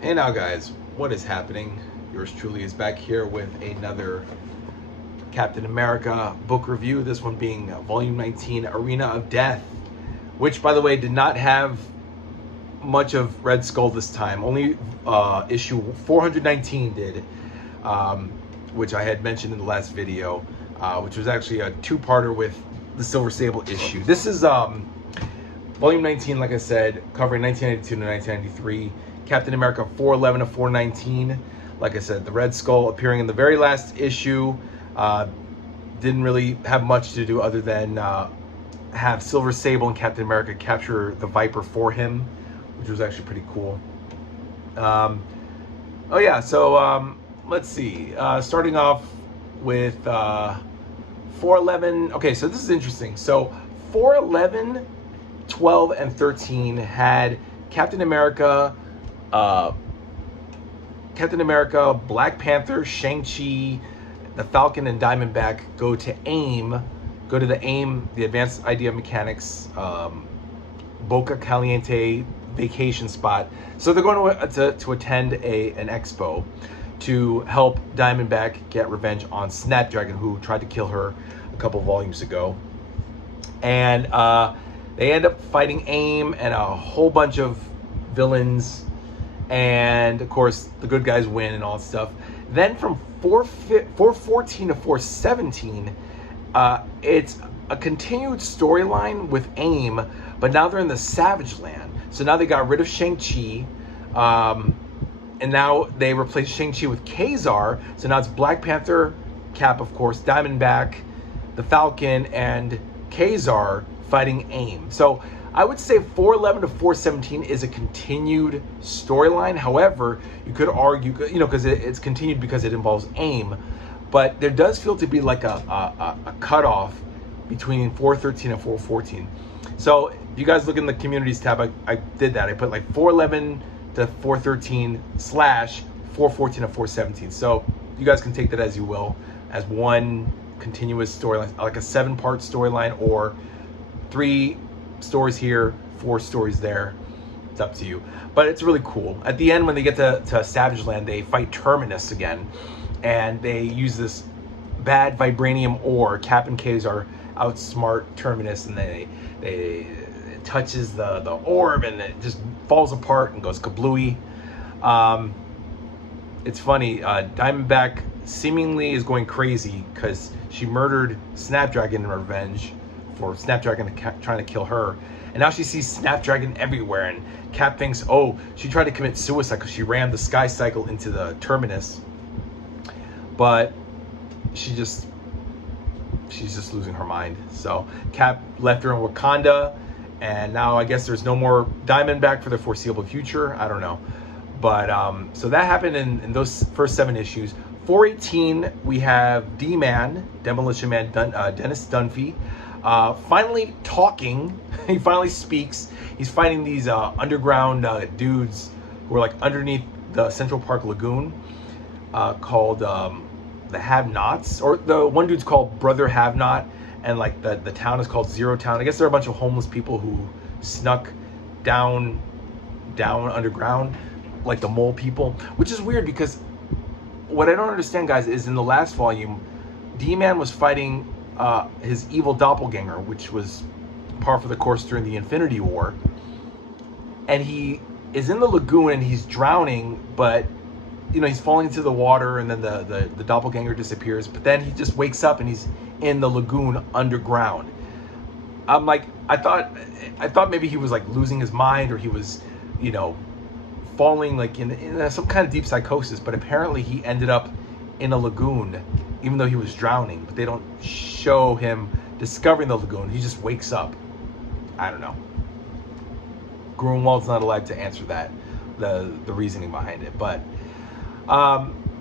Hey now guys, what is happening? Yours truly is back here with another Captain America book review. This one being Volume 19, Arena of Death, which by the way did not have much of Red Skull this time. Only issue 419 did, which I had mentioned in the last video, which was actually a two-parter with the Silver Sable issue. This is Volume 19, like I said, covering 1992 to 1993. Captain America 411 to 419. Like I said, the Red Skull appearing in the very last issue. Didn't really have much to do other than have Silver Sable and Captain America capture the Viper for him, which was actually pretty cool. Oh yeah, so let's see. Starting off with 411. Okay, so this is interesting. So 411, 12, and 13 had Captain America, Black Panther, Shang-Chi, the Falcon, and Diamondback go to the AIM, the Advanced Idea Mechanics, Boca Caliente vacation spot. So they're going to attend an expo to help Diamondback get revenge on Snapdragon, who tried to kill her a couple volumes ago. And they end up fighting AIM and a whole bunch of villains, and of course the good guys win and all that stuff. Then from 414 to 417, it's a continued storyline with AIM, but now they're in the Savage Land. So now they got rid of Shang-Chi, and now they replaced Shang-Chi with Kazar. So now it's Black Panther, Cap, of course, Diamondback, the Falcon, and Kazar fighting AIM. So I would say 411 to 417 is a continued storyline. However, you could argue, because it's continued because it involves AIM, but there does feel to be like a cutoff between 413 and 414. So if you guys look in the communities tab, I did that. I put like 411 to 413 / 414 to 417. So you guys can take that as you will, as one continuous storyline, like a 7-part storyline, or 3 stories here, 4 stories there. It's up to you. But it's really cool. At the end, when they get to Savage Land, they fight Terminus again, and they use this bad vibranium ore. Cap and Kazar outsmart Terminus, and it touches the orb, and it just falls apart and goes kablooey. It's funny, Diamondback seemingly is going crazy because she murdered Snapdragon in revenge for Snapdragon trying to kill her, and now she sees Snapdragon everywhere, and Cap thinks, oh, she tried to commit suicide because she rammed the Sky Cycle into the Terminus, but she's just losing her mind. So Cap left her in Wakanda, and now I guess there's no more Diamondback for the foreseeable future. I don't know, but so that happened in those first 7 issues. 418, we have D-Man, Demolition Man, Dennis Dunphy, finally talking. He finally speaks. He's fighting these underground dudes who are like underneath the Central Park Lagoon, called the Have-Nots, or the one dude's called Brother Have-Not, and like the town is called Zero Town. I guess they're a bunch of homeless people who snuck down underground, like the mole people, which is weird because what I don't understand, guys, is in the last volume, D-Man was fighting his evil doppelganger, which was par for the course during the Infinity War, and he is in the lagoon and he's drowning, but he's falling into the water, and then the doppelganger disappears, but then he just wakes up and he's in the lagoon underground. I'm like, I thought maybe he was like losing his mind, or he was falling like in some kind of deep psychosis, but apparently he ended up in a lagoon even though he was drowning, but they don't show him discovering the lagoon. He just wakes up. I don't know. Grunwald's not allowed to answer that, the reasoning behind it, but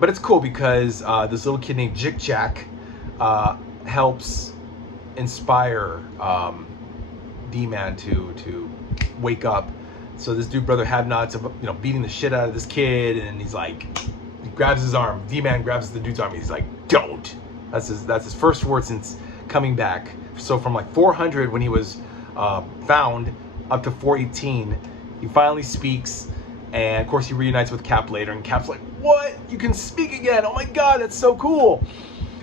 it's cool because this little kid named Jick Jack helps inspire D-Man to wake up. So this dude, Brother Have-Nots, beating the shit out of this kid, and he's like, he grabs his arm. D-Man grabs the dude's arm. He's like, "Don't." That's his first word since coming back. So from like 400 when he was found up to 418, he finally speaks, And of course he reunites with Cap later, and Cap's like, what? You can speak again. Oh my God, that's so cool.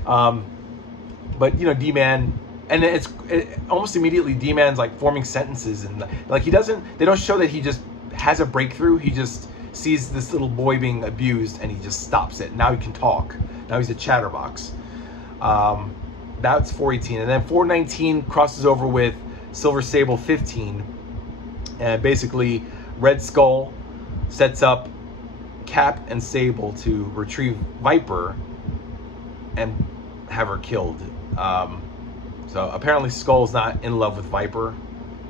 But you know, D-Man, and almost immediately D-Man's like forming sentences, and like they don't show that he just has a breakthrough. He just sees this little boy being abused and he just stops it. Now he can talk. Now he's a chatterbox. That's 418. And then 419 crosses over with Silver Sable 15. And basically Red Skull sets up Cap and Sable to retrieve Viper and have her killed. So apparently Skull's not in love with Viper.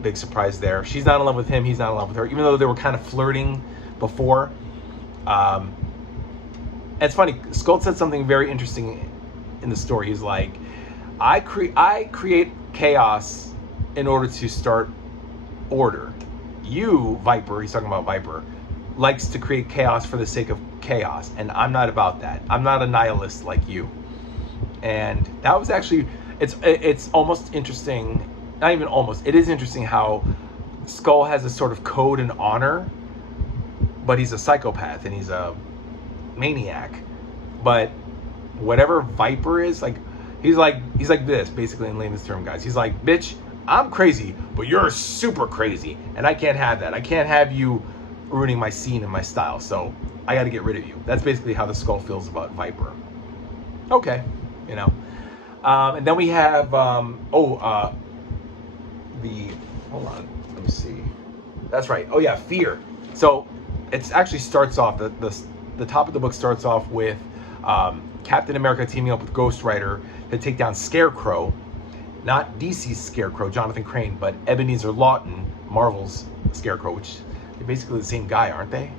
Big surprise there. She's not in love with him. He's not in love with her. Even though they were kind of flirting before. It's funny. Skull said something very interesting in the story. He's like, I create chaos in order to start order. You, Viper, he's talking about Viper, likes to create chaos for the sake of chaos. And I'm not about that. I'm not a nihilist like you. And that was actually, it's almost interesting. Not even almost. It is interesting how Skull has a sort of code and honor, but he's a psychopath and he's a maniac. But whatever Viper is, like, he's like this, basically, in layman's term, guys. He's like, bitch, I'm crazy, but you're super crazy, and I can't have that. I can't have you ruining my scene and my style, so I got to get rid of you. That's basically how the Skull feels about Viper. Okay, you know. And then we have hold on, let me see. That's right. Oh yeah, Fear. So it actually starts off, the top of the book starts off with Captain America teaming up with Ghost Rider to take down Scarecrow. Not DC's Scarecrow, Jonathan Crane, but Ebenezer Lawton, Marvel's Scarecrow, which they're basically the same guy, aren't they?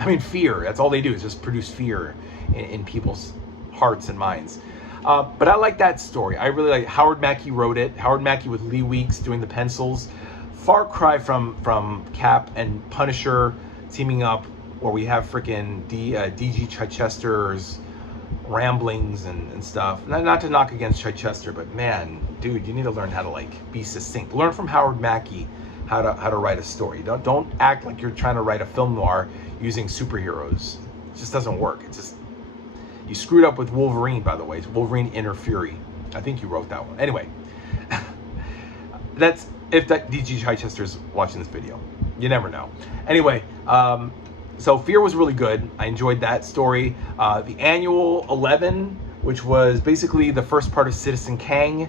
I mean, fear, that's all they do, is just produce fear in people's hearts and minds. But I like that story. I really like Howard Mackie wrote it. Howard Mackie with Lee Weeks doing the pencils. Far cry from Cap and Punisher teaming up, where we have freaking D.G. Chichester's ramblings and stuff. Not to knock against Chichester, but man, dude, you need to learn how to like be succinct. Learn from Howard Mackie how to write a story. Don't act like you're trying to write a film noir using superheroes. It just doesn't work. It's just, you screwed up with Wolverine, by the way. It's Wolverine Inner Fury. I think you wrote that one. Anyway, that's if that D.G. Chichester's watching this video. You never know. Anyway, so Fear was really good. I enjoyed that story. The Annual 11, which was basically the first part of Citizen Kang,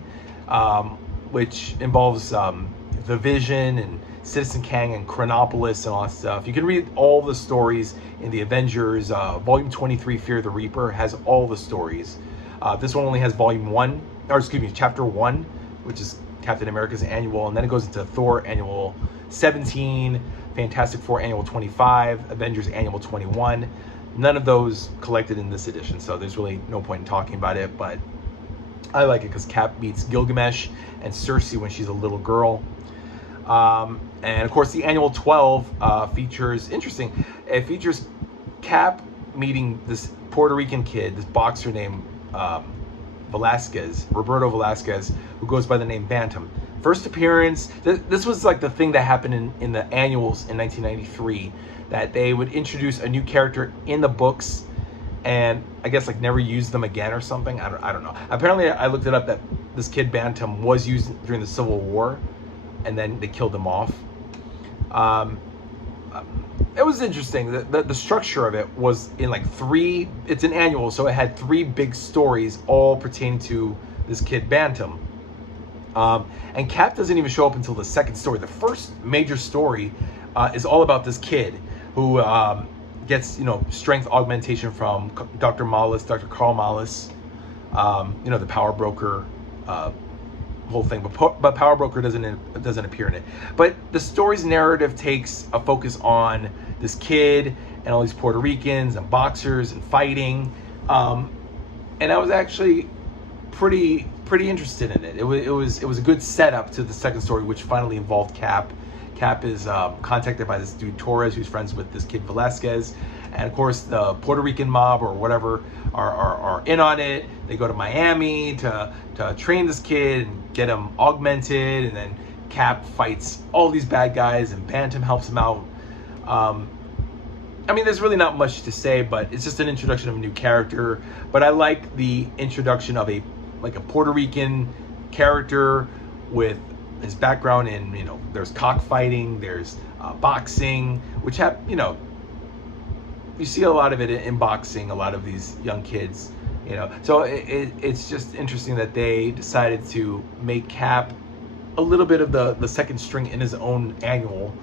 which involves the Vision and Citizen Kang and Chronopolis and all that stuff. You can read all the stories in the Avengers. Volume 23, Fear the Reaper, has all the stories. This one only has chapter 1, which is Captain America's Annual, and then it goes into Thor Annual 17, Fantastic Four Annual 25, Avengers Annual 21. None of those collected in this edition, so there's really no point in talking about it, but I like it because Cap meets Gilgamesh and Cersei when she's a little girl. And of course the Annual 12 features Cap meeting this Puerto Rican kid, this boxer named Roberto Velasquez, who goes by the name Bantam. First appearance, this was like the thing that happened in the annuals in 1993, that they would introduce a new character in the books and I guess like never use them again or something. I don't know. Apparently I looked it up that this kid Bantam was used during the Civil War and then they killed him off. It was interesting. The structure of it was in like it's an annual, so it had 3 big stories all pertaining to this kid Bantam. And Cap doesn't even show up until the second story. The first major story is all about this kid who gets, strength augmentation from Dr. Karl Malus, the power broker whole thing. But Power Broker doesn't appear in it. But the story's narrative takes a focus on this kid and all these Puerto Ricans and boxers and fighting. And I was actually pretty interested in it. It was a good setup to the second story, which finally involved Cap. Cap is contacted by this dude Torres, who's friends with this kid Velasquez, and of course the Puerto Rican mob or whatever are in on it. They go to Miami to train this kid and get him augmented, and then Cap fights all these bad guys, and Bantam helps him out. I mean, there's really not much to say, but it's just an introduction of a new character. But I like the introduction of a Puerto Rican character with his background in, you know, there's cockfighting, there's boxing, which have, you know, you see a lot of it in boxing, a lot of these young kids, you know. So it's just interesting that they decided to make Cap a little bit of the second string in his own annual.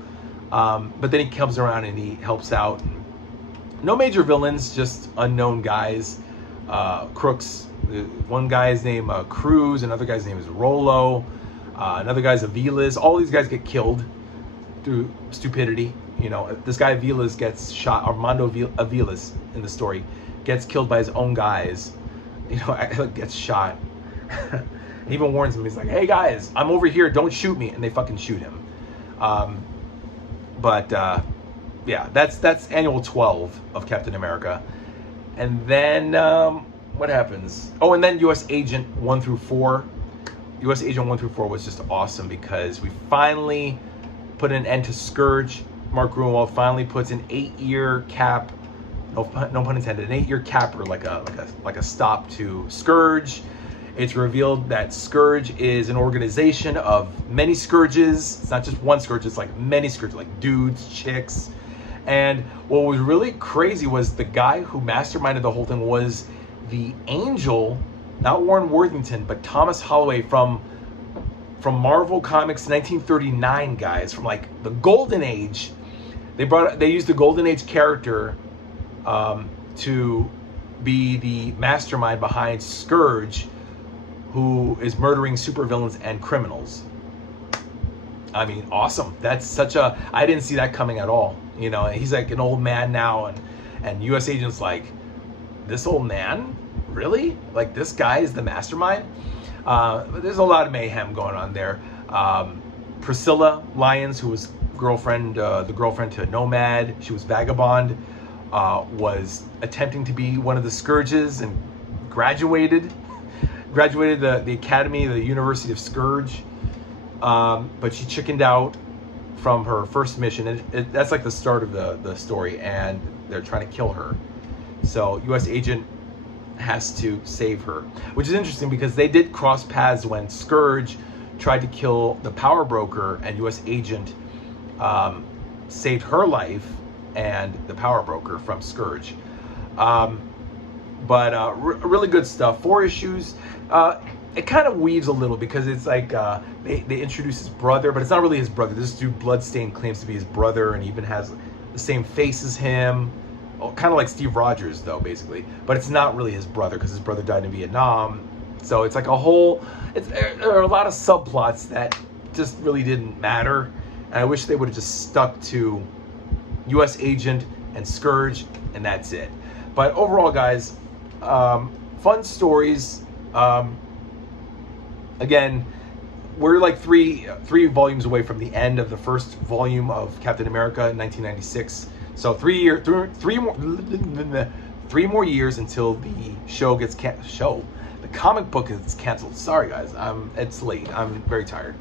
But then he comes around and he helps out. No major villains, just unknown guys, crooks. One guy's name Cruz, another guy's name is Rolo, another guy's Aviles. All these guys get killed through stupidity. You know, this guy Aviles gets shot. Armando Aviles in the story gets killed by his own guys. You know, gets shot. He even warns him. He's like, "Hey guys, I'm over here. Don't shoot me," and they fucking shoot him. Yeah, that's annual 12 of Captain America. And then what happens? Oh, and then U.S. Agent 1 through 4. U.S. Agent 1 through 4 was just awesome because we finally put an end to Scourge. Mark Gruenwald finally puts an 8-year cap, no pun intended, an 8-year capper, like a stop to Scourge. It's revealed that Scourge is an organization of many Scourges. It's not just one Scourge, it's like many Scourges, like dudes, chicks. And what was really crazy was the guy who masterminded the whole thing was the Angel, not Warren Worthington, but Thomas Holloway from Marvel Comics 1939, guys, from like the Golden Age. They used the Golden Age character to be the mastermind behind Scourge, who is murdering supervillains and criminals. I mean, awesome. That's such a, I didn't see that coming at all. You know, he's like an old man now, and U.S. Agent's like, this old man? Really? Like, this guy is the mastermind? But there's a lot of mayhem going on there. Priscilla Lyons, who was the girlfriend to Nomad, she was Vagabond, was attempting to be one of the Scourges and graduated the academy, the University of Scourge, but she chickened out from her first mission, and that's like the start of the story, and they're trying to kill her. So U.S. Agent has to save her, which is interesting because they did cross paths when Scourge tried to kill the Power Broker, and U.S. Agent saved her life and the Power Broker from Scourge. But really good stuff. 4 issues. It kind of weaves a little because it's like they introduce his brother, but it's not really his brother. This dude Bloodstain claims to be his brother and even has the same face as him. Kind of like Steve Rogers, though, basically. But it's not really his brother because his brother died in Vietnam. So it's like a whole... there are a lot of subplots that just really didn't matter. And I wish they would have just stuck to U.S. Agent and Scourge, and that's it. But overall, guys, fun stories. Again, we're like three volumes away from the end of the first volume of Captain America in 1996. So 3 more years until the show gets the comic book is canceled. Sorry, guys, it's late. I'm very tired.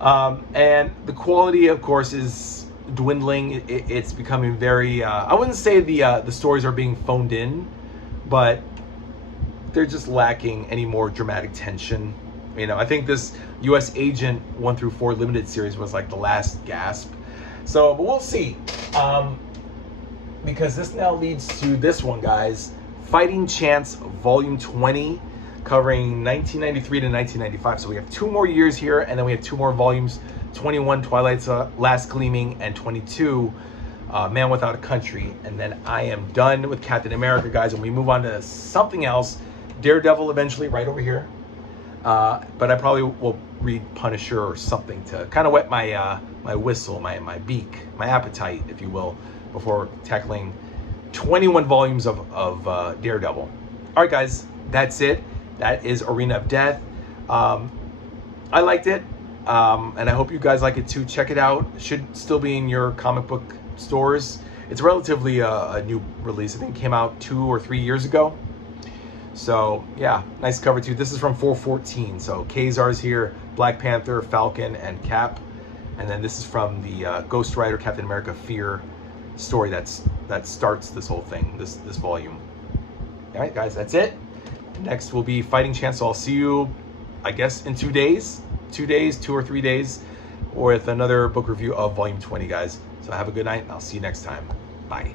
And the quality, of course, is dwindling. It's becoming very. I wouldn't say the stories are being phoned in, but they're just lacking any more dramatic tension. You know, I think this U.S. Agent 1 through 4 limited series was like the last gasp. So, but we'll see. Because this now leads to this one, guys. Fighting Chance Volume 20, covering 1993 to 1995. So we have 2 more years here, and then we have 2 more volumes. 21, Twilight's Last Gleaming, and 22, Man Without a Country. And then I am done with Captain America, guys, and we move on to something else. Daredevil eventually, right over here. But I probably will read Punisher or something to kind of whet my my whistle, my beak, my appetite, if you will, before tackling 21 volumes of Daredevil. All right, guys, that's it. That is Arena of Death. I liked it, and I hope you guys like it too. Check it out. It should still be in your comic book stores. It's relatively a new release. I think it came out 2 or 3 years ago. So yeah, nice cover too. This is from 414. So Kazar's here, Black Panther, Falcon, and Cap. And then this is from the Ghost Rider Captain America Fear story that starts this whole thing, this volume. All right, guys, that's it. Next will be Fighting Chance. So I'll see you, I guess, in 2 days, 2 or 3 days, with another book review of volume 20, guys. So have a good night, and I'll see you next time. Bye.